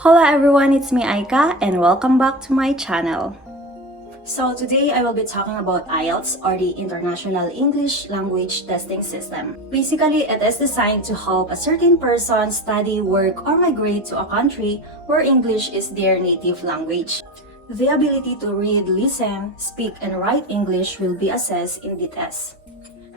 Hola everyone, it's me Aika and welcome back to my channel. So today I will be talking about IELTS or the International English Language Testing System. Basically, it is designed to help a certain person study, work, or migrate to a country where English is their native language. The ability to read, listen, speak, and write English will be assessed in the test.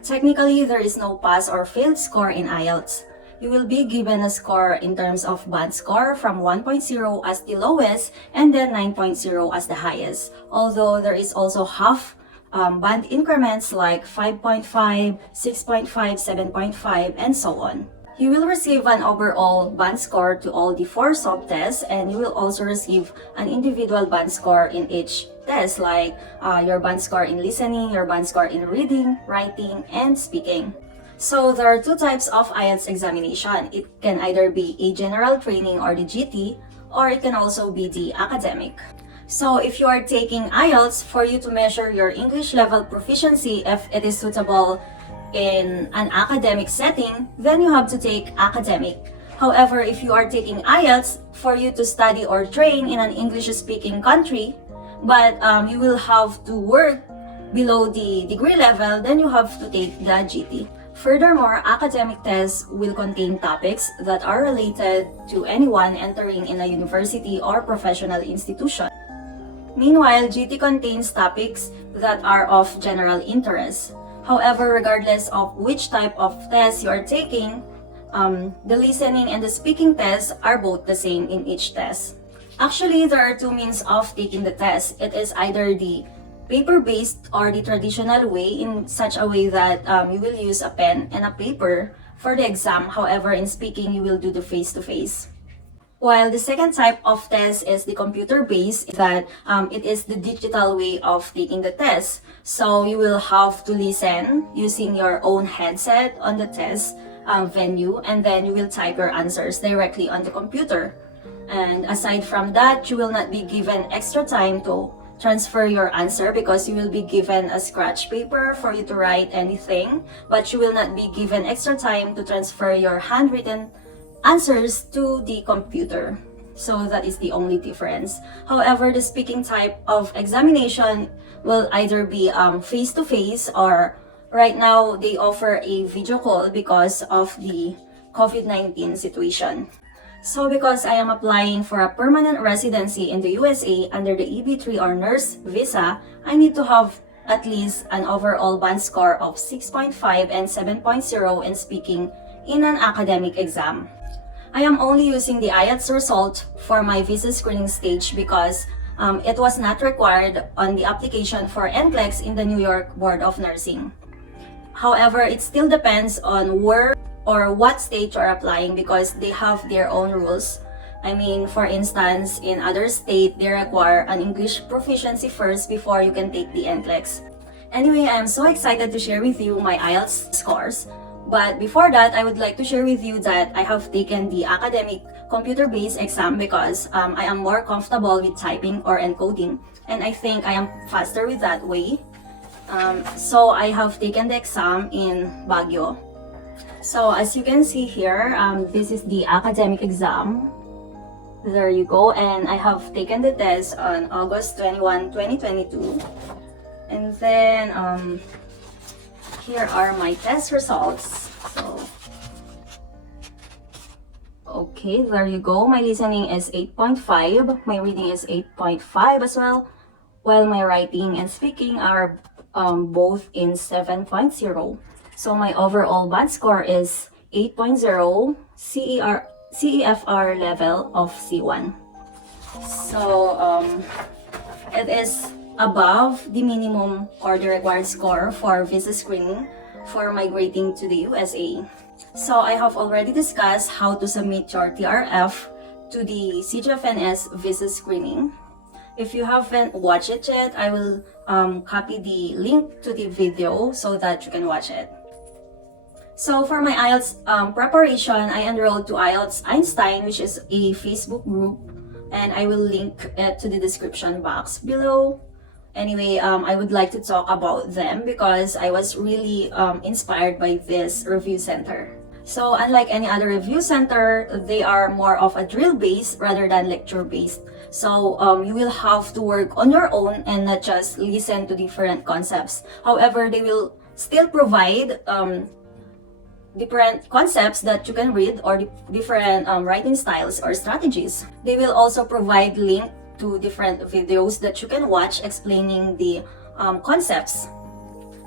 Technically, there is no pass or failed score in IELTS. You will be given a score in terms of band score from 1.0 as the lowest and then 9.0 as the highest. Although there is also half band increments like 5.5, 6.5, 7.5, and so on. You will receive an overall band score to all the 4 sub-tests, and you will also receive an individual band score in each test, like your band score in listening, your band score in reading, writing, and speaking. So there are 2 types of IELTS examination. It can either be a general training or the GT, or it can also be the academic. So if you are taking IELTS, for you to measure your English level proficiency if it is suitable in an academic setting, then you have to take academic. However, if you are taking IELTS for you to study or train in an English-speaking country, but you will have to work below the degree level, then you have to take the GT. Furthermore, academic tests will contain topics that are related to anyone entering in a university or professional institution. Meanwhile, GT contains topics that are of general interest. However, regardless of which type of test you are taking, the listening and the speaking tests are both the same in each test. Actually, there are 2 means of taking the test. It is either the paper-based or the traditional way, in such a way that you will use a pen and a paper for the exam. However, in speaking, you will do the face-to-face. While the second type of test is the computer-based, that it is the digital way of taking the test. So you will have to listen using your own headset on the test venue, and then you will type your answers directly on the computer. And aside from that, you will not be given extra time to transfer your answer because you will be given a scratch paper for you to write anything, but you will not be given extra time to transfer your handwritten answers to the computer. So that is the only difference. However, the speaking type of examination will either be face-to-face, or right now they offer a video call because of the COVID-19 situation. So because I am applying for a permanent residency in the USA under the EB3 or nurse visa, I need to have at least an overall band score of 6.5 and 7.0 in speaking in an academic exam. I am only using the IELTS result for my visa screening stage because it was not required on the application for NCLEX in the New York Board of Nursing. However, it still depends on where or what state you are applying because they have their own rules. I mean, for instance, in other states, they require an English proficiency first before you can take the NCLEX. Anyway, I am so excited to share with you my IELTS scores. But before that, I would like to share with you that I have taken the academic computer-based exam because I am more comfortable with typing or encoding, and I think I am faster with that way. So I have taken the exam in Baguio. So as you can see here, this is the academic exam. There you go, and I have taken the test on August 21, 2022. And then here are my test results. So, okay, there you go. My listening is 8.5, my reading is 8.5 as well, while my writing and speaking are both in 7.0. So my overall band score is 8.0, CEFR level of C1. So it is above the minimum or the required score for visa screening for migrating to the USA. So I have already discussed how to submit your TRF to the CGFNS visa screening. If you haven't watched it yet, I will copy the link to the video so that you can watch it. So for my IELTS preparation, I enrolled to IELTS EINSTEIN, which is a Facebook group, and I will link it to the description box below. Anyway, I would like to talk about them because I was really inspired by this review center. So unlike any other review center, they are more of a drill-based rather than lecture-based. So you will have to work on your own and not just listen to different concepts. However, they will still provide different concepts that you can read or different writing styles or strategies. They will also provide link to different videos that you can watch explaining the concepts.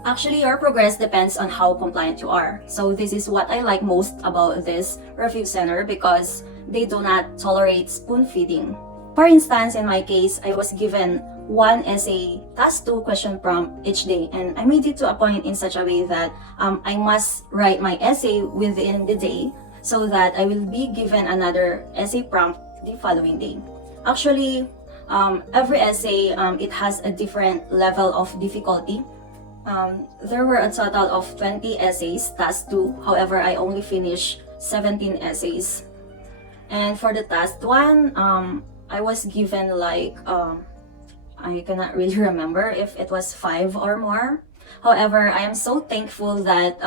Actually, your progress depends on how compliant you are. So this is what I like most about this review center because they do not tolerate spoon feeding. For instance, in my case, I was given one essay task 2 question prompt each day, and I made it to a point in such a way that I must write my essay within the day so that I will be given another essay prompt the following day. Actually, every essay, it has a different level of difficulty. There were a total of 20 essays, task 2. However, I only finished 17 essays. And for the task 1, I was given like, I cannot really remember if it was 5 or more. However, I am so thankful that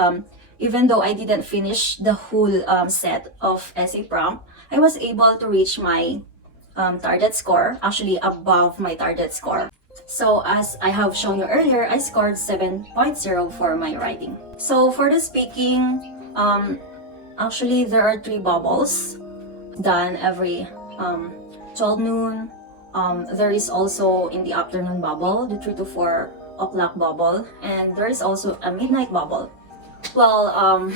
even though I didn't finish the whole set of essay prompt, I was able to reach my target score, actually above my target score. So as I have shown you earlier, I scored 7.0 for my writing. So for the speaking, actually there are 3 bubbles done every 12 noon. There is also in the afternoon bubble, the 3 to 4 o'clock bubble, and there is also a midnight bubble. Well,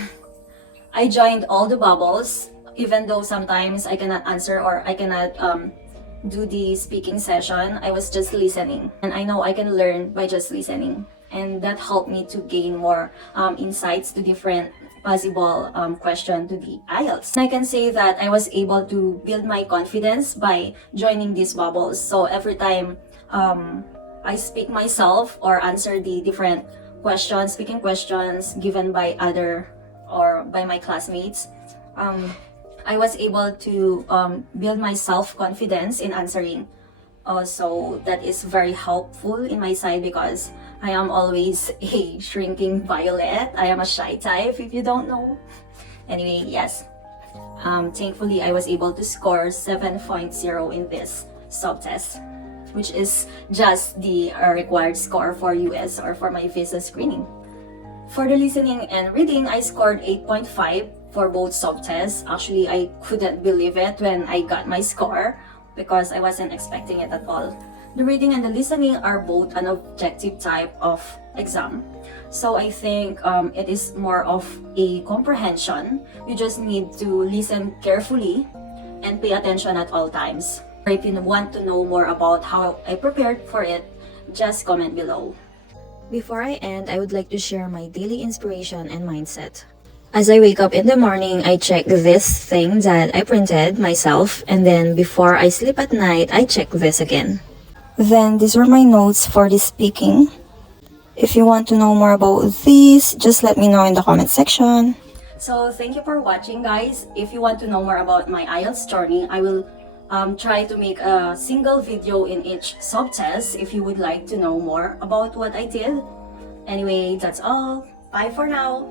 I joined all the bubbles, even though sometimes I cannot answer or I cannot do the speaking session. I was just listening, and I know I can learn by just listening, and that helped me to gain more insights to different possible question to the IELTS. And I can say that I was able to build my confidence by joining these bubbles. So every time I speak myself or answer the different questions, speaking questions given by other or by my classmates, I was able to build my self-confidence in answering. So that is very helpful in my side because I am always a shrinking violet. I am a shy type if you don't know. Anyway, yes. Thankfully, I was able to score 7.0 in this sub-test, which is just the required score for US or for my visa screening. For the listening and reading, I scored 8.5 for both sub-tests. Actually, I couldn't believe it when I got my score because I wasn't expecting it at all. The reading and the listening are both an objective type of exam. So I think it is more of a comprehension. You just need to listen carefully and pay attention at all times. If you want to know more about how I prepared for it, just comment below. Before I end, I would like to share my daily inspiration and mindset. As I wake up in the morning, I check this thing that I printed myself, and then before I sleep at night, I check this again. Then these are my notes for this speaking. If you want to know more about these, just let me know in the comment section. So thank you for watching, guys. If you want to know more about my IELTS journey, I will try to make a single video in each sub-test if you would like to know more about what I did. Anyway, that's all. Bye for now.